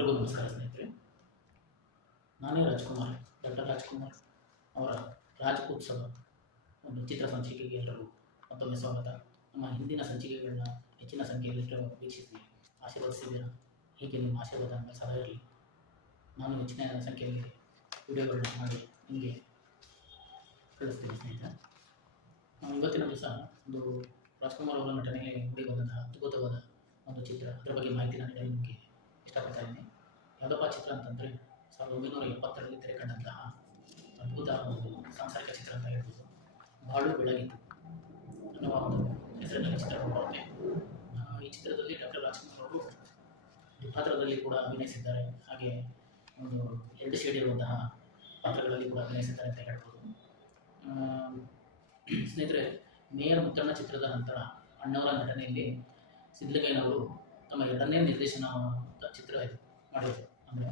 ಎಲ್ರಿಗೂ ನಮಸ್ಕಾರ ಸ್ನೇಹಿತರೆ. ನಾನೇ ರಾಜ್ಕುಮಾರ್, ಡಾಕ್ಟರ್ ರಾಜ್ಕುಮಾರ್ ಅವರ ರಾಜಪುತ್ಸವ ಒಂದು ಚಿತ್ರ ಸಂಚಿಕೆಗೆ ಎಲ್ಲರಿಗೂ ಮತ್ತೊಮ್ಮೆ ಸ್ವಾಗತ. ನಮ್ಮ ಹಿಂದಿನ ಸಂಚಿಕೆಗಳನ್ನ ಹೆಚ್ಚಿನ ಸಂಖ್ಯೆಯಲ್ಲಿ ವೀಕ್ಷಿಸಿ ಆಶೀರ್ವದಿಸಿದ್ದೀರಾ. ಹೀಗೆ ನಿಮ್ಮ ಆಶೀರ್ವಾದ ಮೇಲೆ ಸದಾ ಇರಲಿ. ನಾನು ಹೆಚ್ಚಿನ ಸಂಖ್ಯೆಯಲ್ಲಿ ವಿಡಿಯೋಗಳನ್ನ ಮಾಡಿ ನಿಮಗೆ ಕಳಿಸ್ತೀನಿ ಸ್ನೇಹಿತರೆ. ಇವತ್ತಿನ ದಿವಸ ಒಂದು ರಾಜ್ಕುಮಾರ್ ಅವರ ನಟನೆಗೆ ಮೂಡಿ ಬಂದಂತಹ ಅದ್ಭುತವಾದ ಒಂದು ಚಿತ್ರ, ಅದರ ಬಗ್ಗೆ ಮಾಹಿತಿನ ನೀಡಲು ನಿಮಗೆ ಇಷ್ಟಪಡ್ತಾ ಇದ್ದೀನಿ. ಯಾವುದಪ್ಪ ಚಿತ್ರ ಅಂತಂದರೆ 1970ರಲ್ಲಿ ತೆರೆ ಕಂಡಂತಹ ಅದ್ಭುತ ಒಂದು ಸಾಂಸಾರಿಕ ಚಿತ್ರ ಅಂತ ಹೇಳ್ಬೋದು. ಬಾಳು ಬೆಳಗಿತು ಅನ್ನುವ ಒಂದು ಹೆಸರಿನಲ್ಲಿ ಚಿತ್ರ ಬರುತ್ತೆ. ಈ ಚಿತ್ರದಲ್ಲಿ ಡಾಕ್ಟರ್ ರಾಜ್ಕುಮಾರ್ ಅವರು ಪಾತ್ರದಲ್ಲಿ ಕೂಡ ಅಭಿನಯಿಸಿದ್ದಾರೆ. ಹಾಗೆ ಒಂದು 2 ಶೇಡ್ ಇರುವಂತಹ ಪಾತ್ರಗಳಲ್ಲಿ ಕೂಡ ಅಭಿನಯಿಸಿದ್ದಾರೆ ಅಂತ ಹೇಳ್ಬೋದು. ಸ್ನೇಹಿತರೆ, ಮೇಯರ್ ಮುತ್ತಣ್ಣ ಚಿತ್ರದ ನಂತರ ಅಣ್ಣವರ ನಟನೆಯಲ್ಲಿ ಸಿದ್ಧಲಿಂಗಯ್ಯನವರು ತಮ್ಮ 2ನೇ ನಿರ್ದೇಶನ ಚಿತ್ರ ಇದು ಮಾಡಿದ್ರು. ಅಂದರೆ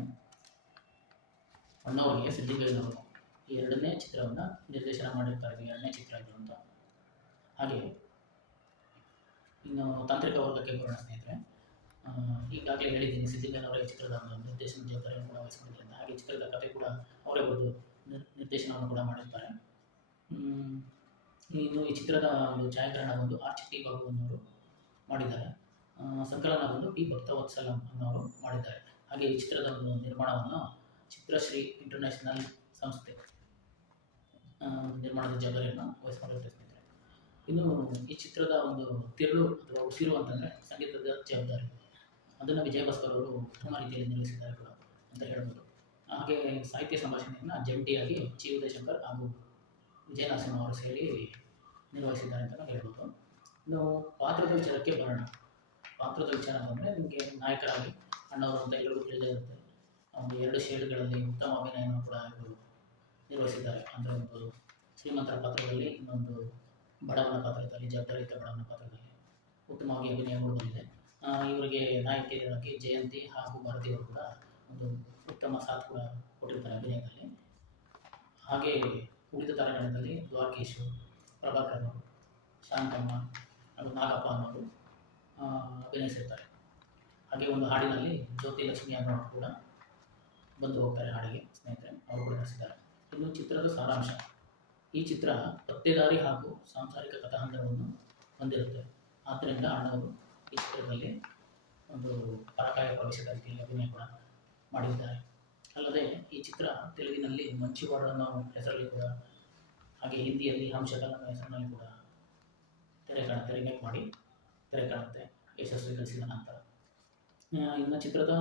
ಅಣ್ಣವರಿಗೆ ಸಿದ್ಧಲಿಂಗಯ್ಯನವರು ಈ 2ನೇ ಚಿತ್ರವನ್ನು ನಿರ್ದೇಶನ ಮಾಡಿರ್ತಾರೆ. 2ನೇ ಚಿತ್ರ ಇದು ಅಂತ. ಹಾಗೆ ಇನ್ನು ತಾಂತ್ರಿಕ ವರ್ಗಕ್ಕೆ ಬರೋಣ ಸ್ನೇಹಿತರೆ. ಈಗಾಗಲೇ ಹೇಳಿದ್ದೀನಿ, ಸಿದ್ಧಲಿಂಗಯ್ಯನವರ ಈ ಚಿತ್ರದ ಒಂದು ನಿರ್ದೇಶನ ಜವಾಬ್ದಾರಿಯನ್ನು ಕೂಡ ವಹಿಸಿಕೊಂಡಿದ್ದರಿಂದ ಹಾಗೆ ಚಿತ್ರದ ಕಥೆ ಕೂಡ ಅವರೇ ಬರೆದು ನಿರ್ದೇಶನವನ್ನು ಕೂಡ ಮಾಡಿರ್ತಾರೆ. ಇನ್ನು ಈ ಚಿತ್ರದ ಒಂದು ಛಾಯಾಗ್ರಹಣ ಒಂದು ಆರ್.ಟಿ. ಬಾಬು ಅನ್ನೋರು ಮಾಡಿದ್ದಾರೆ. ಸಂಕಲನ ಬಂದು ಪಿ. ಭಕ್ತವತ್ಸಲಂ ಅನ್ನೋರು ಮಾಡಿದ್ದಾರೆ. ಹಾಗೆ ಈ ಚಿತ್ರದ ಒಂದು ನಿರ್ಮಾಣವನ್ನು ಚಿತ್ರಶ್ರೀ ಇಂಟರ್ನ್ಯಾಷನಲ್ ಸಂಸ್ಥೆ ನಿರ್ಮಾಣದ ಜವಾಬ್ದಾರಿಯನ್ನು ವಹಿಸಿಕೊಂಡಿರುತ್ತೆ ಸ್ನೇಹಿತರೆ. ಇನ್ನು ಈ ಚಿತ್ರದ ಒಂದು ತಿರುಳು ಅಥವಾ ಉಸಿರು ಅಂತಂದರೆ ಸಂಗೀತದ ಜವಾಬ್ದಾರಿ, ಅದನ್ನು ವಿಜಯ ಭಾಸ್ಕರ್ ಅವರು ಉತ್ತಮ ರೀತಿಯಲ್ಲಿ ನಿರ್ವಹಿಸಿದ್ದಾರೆ ಕೂಡ ಅಂತ ಹೇಳ್ಬೋದು. ಹಾಗೆ ಸಾಹಿತ್ಯ ಸಂಭಾಷಣೆಯನ್ನು ಜಂಟಿಯಾಗಿ ಚಿ. ಉದಯಶಂಕರ್ ಹಾಗೂ ವಿಜಯ ನರಸಿಂಹ ಅವರು ಸೇರಿ ನಿರ್ವಹಿಸಿದ್ದಾರೆ ಅಂತ ಹೇಳ್ಬೋದು. ಇನ್ನು ಪಾತ್ರದ ವಿಚಾರಕ್ಕೆ ಬರೋಣ. ಪಾತ್ರದ ವಿಚಾರ ಅಂತಂದರೆ ನಿಮಗೆ ನಾಯಕರಾಗಿ ಅಣ್ಣವರು ಅಂತ ಎಲ್ಲರಿಗೂ ತಿಳಿದೇ ಇರುತ್ತೆ. ಒಂದು 2 ಶೇಡ್ಗಳಲ್ಲಿ ಉತ್ತಮ ಅಭಿನಯವನ್ನು ಕೂಡ ಇವರು ನಿರ್ವಹಿಸಿದ್ದಾರೆ. ಅಂದರೆ ಒಂದು ಶ್ರೀಮಂತರ ಪಾತ್ರದಲ್ಲಿ, ಇನ್ನೊಂದು ಬಡವನ ಪಾತ್ರದಲ್ಲಿ, ಜವಾಬ್ದಾರಿಯುತ ಬಡವನ ಪಾತ್ರದಲ್ಲಿ ಉತ್ತಮವಾಗಿ ಅಭಿನಯಗಳು ಬಂದಿದೆ. ಇವರಿಗೆ ನಾಯಕಿಯರಾಗಿ ಜಯಂತಿ ಹಾಗೂ ಭಾರತಿ ಅವರು ಕೂಡ ಒಂದು ಉತ್ತಮ ಸಾಥ್ ಕೂಡ ಕೊಟ್ಟಿರ್ತಾರೆ ಅಭಿನಯದಲ್ಲಿ. ಹಾಗೆ ಉಳಿದ ತಾರಾಗಣದಲ್ಲಿ ದ್ವಾರಕೀಶು, ಪ್ರಭಾಕರ್ ಅವರು, ಶಾಂತಮ್ಮ ಹಾಗೂ ನಾಗಪ್ಪ ಅನ್ನೋರು ಅಭಿನಯಿಸಿರ್ತಾರೆ. ಹಾಗೆ ಒಂದು ಹಾಡಿನಲ್ಲಿ ಜ್ಯೋತಿ ಲಕ್ಷ್ಮಿ ಅನ್ನೋರು ಕೂಡ ಬಂದು ಹೋಗ್ತಾರೆ ಹಾಡಿಗೆ ಸ್ನೇಹಿತರೆ, ಅವರು ಕೂಡ ನಡೆಸಿದ್ದಾರೆ. ಇನ್ನು ಚಿತ್ರದ ಸಾರಾಂಶ: ಈ ಚಿತ್ರ ಪತ್ತೇದಾರಿ ಹಾಗೂ ಸಾಂಸಾರಿಕ ಕಥಾಹಂದರವನ್ನು ಹೊಂದಿರುತ್ತೆ. ಆದ್ದರಿಂದ ಅಣ್ಣವರು ಈ ಚಿತ್ರದಲ್ಲಿ ಒಂದು ಪರಕಾಯ ಪ್ರವೇಶದ ರೀತಿಯಲ್ಲಿ ಅಭಿನಯ ಕೂಡ ಮಾಡಿದ್ದಾರೆ. ಅಲ್ಲದೆ ಈ ಚಿತ್ರ ತೆಲುಗಿನಲ್ಲಿ ಮಂಚಿವಾಡ ಅನ್ನೋ ಹೆಸರಲ್ಲಿ ಕೂಡ, ಹಾಗೆ ಹಿಂದಿಯಲ್ಲಿ ಹಂಶಕಲ್ ಅನ್ನೋ ಹೆಸರಿನಲ್ಲಿ ಕೂಡ ತೆರೆಮೇಕ್ ಮಾಡಿ ತೆರೆ ಕಾಣುತ್ತೆ ಯಶಸ್ವಿ ಗಳಿಸಿದ ನಂತರ. ಇನ್ನು ಚಿತ್ರದ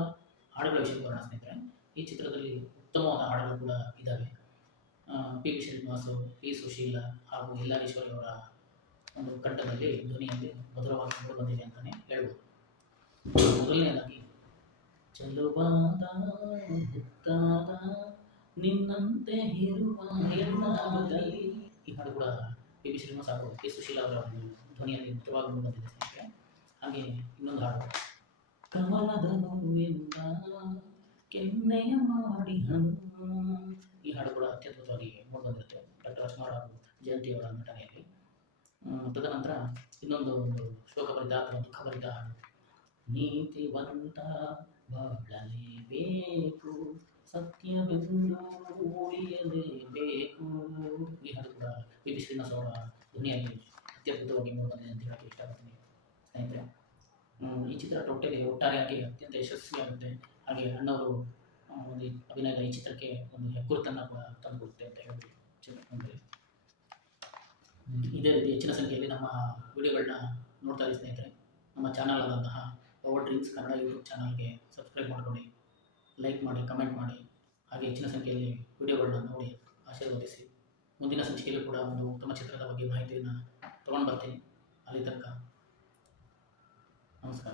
ಹಾಡುಗಳ ವಿಷಯಕ್ಕೆ ಬರೋಣ ಸ್ನೇಹಿತರೆ. ಈ ಚಿತ್ರದಲ್ಲಿ ಉತ್ತಮವಾದ ಹಾಡುಗಳು ಕೂಡ ಇದ್ದಾವೆ. P. V. Srinivas, P. Sushila ಹಾಗೂ ಎಲ್ಲಾರೀಶ್ವರಿ ಅವರ ಒಂದು ಕಂಠದಲ್ಲಿ, ಧ್ವನಿಯಲ್ಲಿ ಮಧುರವಾಗಿ ಮೂಡಿ ಬಂದಿದೆ ಅಂತಲೇ ಹೇಳ್ಬೋದು. ಮೊದಲನೇದಾಗಿ ಚೆಲುವಾದ ಹುತ್ತಾದ ನಿನ್ನಂತೆ ಇರುವ ಎಲ್ಲಾಗಲಿ, ಈ ಹಾಡು ಕೂಡ ಪಿ. ವಿ. ಶ್ರೀನಿವಾಸ್ ಹಾಗೂ ಪಿ. ಸುಶೀಲ ಅವರ ಒಂದು ಧ್ವನಿಯಲ್ಲಿ ಮಧುರವಾಗಿ ಮೂಡಿ ಬಂದಿದೆ ಸ್ನೇಹಿತರೆ. ಹಾಗೆ ಇನ್ನೊಂದು ಹಾಡು, ಕಮಲದ ಹೂವಿಂದ ಕೆನ್ನೆಯ ಮಾಡಿ ಹಣ್ಣು, ಈ ಹಾಡು ಕೂಡ ಅತ್ಯದ್ಭುತವಾಗಿ ಮೂಡಿ ಬಂದಿರುತ್ತೆ ಡಾಕ್ಟರ್ ರಾಜ್ಕುಮಾರ್ ಹಾಗೂ ಜಯಂತಿಯವರ ನಟನೆಯಲ್ಲಿ. ತದನಂತರ ಇನ್ನೊಂದು ಶೋಕಭರಿತ ಅಥವಾ ದುಃಖಭರಿತ ಹಾಡು, ನೀತಿವಂತ ಬಾಳಲೇಬೇಕು, ಸತ್ಯವೆಂದು ಉಳಿಯಲೇಬೇಕು, ಈ ಹಾಡು ಕೂಡ ಪಿ. ವಿ. ಶ್ರೀನಿವಾಸ್ ಅವರ ಧ್ವನಿಯಲ್ಲಿ ಅತ್ಯದ್ಭುತವಾಗಿ ಮೂಡಿ ಬಂದಿದೆ ಅಂತ ಹೇಳಕ್ಕೆ ಇಷ್ಟಪಡ್ತೀನಿ ಸ್ನೇಹಿತರೆ. ಈ ಚಿತ್ರ ಒಟ್ಟಾರೆಯಾಗಿ ಅತ್ಯಂತ ಯಶಸ್ವಿಯಾಗುತ್ತೆ. ಹಾಗೆ ಅಣ್ಣವರು ಒಂದು ಅಭಿನಯದ ಈ ಚಿತ್ರಕ್ಕೆ ಒಂದು ಹೆಗ್ಗುರುತನ್ನು ಕೂಡ ತಂದುಕೊಡುತ್ತೆ ಅಂತ ಹೇಳ್ಬೋದು. ಇದೇ ರೀತಿ ಹೆಚ್ಚಿನ ಸಂಖ್ಯೆಯಲ್ಲಿ ನಮ್ಮ ವಿಡಿಯೋಗಳನ್ನ ನೋಡ್ತಾ ಇದ್ದೀವಿ ಸ್ನೇಹಿತರೆ. ನಮ್ಮ ಚಾನಲ್ ಆದಂತಹ ಪವರ್ ಡ್ರೀಮ್ಸ್ ಕನ್ನಡ ಯೂಟ್ಯೂಬ್ ಚಾನಲ್ಗೆ ಸಬ್ಸ್ಕ್ರೈಬ್ ಮಾಡಿಕೊಳ್ಳಿ, ಲೈಕ್ ಮಾಡಿ, ಕಮೆಂಟ್ ಮಾಡಿ. ಹಾಗೆ ಹೆಚ್ಚಿನ ಸಂಖ್ಯೆಯಲ್ಲಿ ವಿಡಿಯೋಗಳನ್ನ ನೋಡಿ ಆಶೀರ್ವದಿಸಿ. ಮುಂದಿನ ಸಂಚಿಕೆಯಲ್ಲೂ ಕೂಡ ಒಂದು ಉತ್ತಮ ಚಿತ್ರದ ಬಗ್ಗೆ ಮಾಹಿತಿಯನ್ನು ತೊಗೊಂಡು ಬರ್ತೀನಿ. ಅಲ್ಲಿ ತನಕ ನಮಸ್ಕಾರ.